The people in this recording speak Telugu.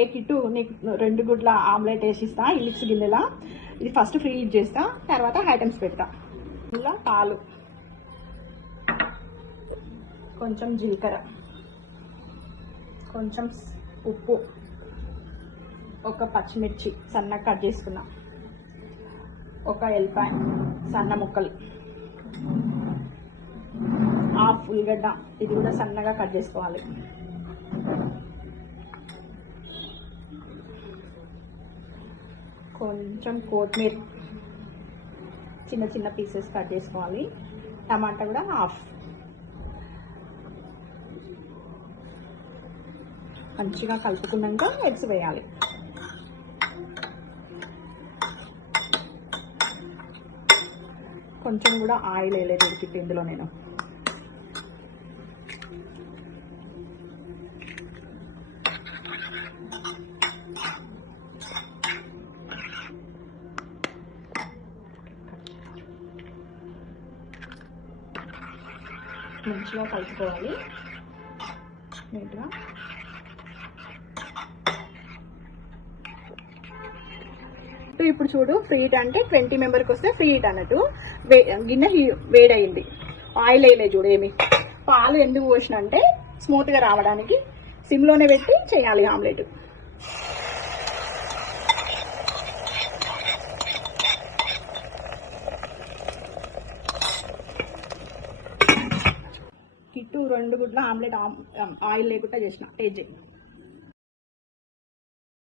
ఏ కిట్టు నీకు 2 గుడ్ల ఆమ్లెట్ వేసిస్తా ఇలిక్స్ గిన్నెలా. ఇది ఫస్ట్ ఫ్రీ హీట్ చేస్తా, తర్వాత ఐటమ్స్ పెడతా. ఇలా పాలు, కొంచెం జీలకర్ర, కొంచెం ఉప్పు, ఒక పచ్చిమిర్చి సన్నగా కట్ చేసుకున్నా, ఒక ఎల్లిపాయ సన్న ముక్కలు, హాఫ్ ఉల్లిగడ్డ ఇది కూడా సన్నగా కట్ చేసుకోవాలి, కొంచెం కొత్తిమీర చిన్న చిన్న పీసెస్ కట్ చేసుకోవాలి, టమాటా కూడా హాఫ్. మంచిగా కలుపుకున్నాక ఎగ్స్ వేయాలి. కొంచెం కూడా ఆయిల్ వేయలేదు ఉడికితే ఇందులో నేను. మంచిగా కలుపుకోవాలి నీట్గా. ఇప్పుడు చూడు, ఫ్రీ హీట్ అంటే 20 మెంబర్కి వస్తే ఫ్రీ హీట్ అన్నట్టు. గిన్నె వేడయింది, ఆయిల్ వేయలేదు చూడు ఏమి. పాలు ఎందుకు పోసిన అంటే స్మూత్గా రావడానికి. సిమ్లోనే పెట్టి చేయాలి ఆమ్లెట్. కిట్టు 2 గుడ్ల ఆమ్లెట్ ఆయిల్ లేకుండా చేసిన, టేస్ట్ చేయి.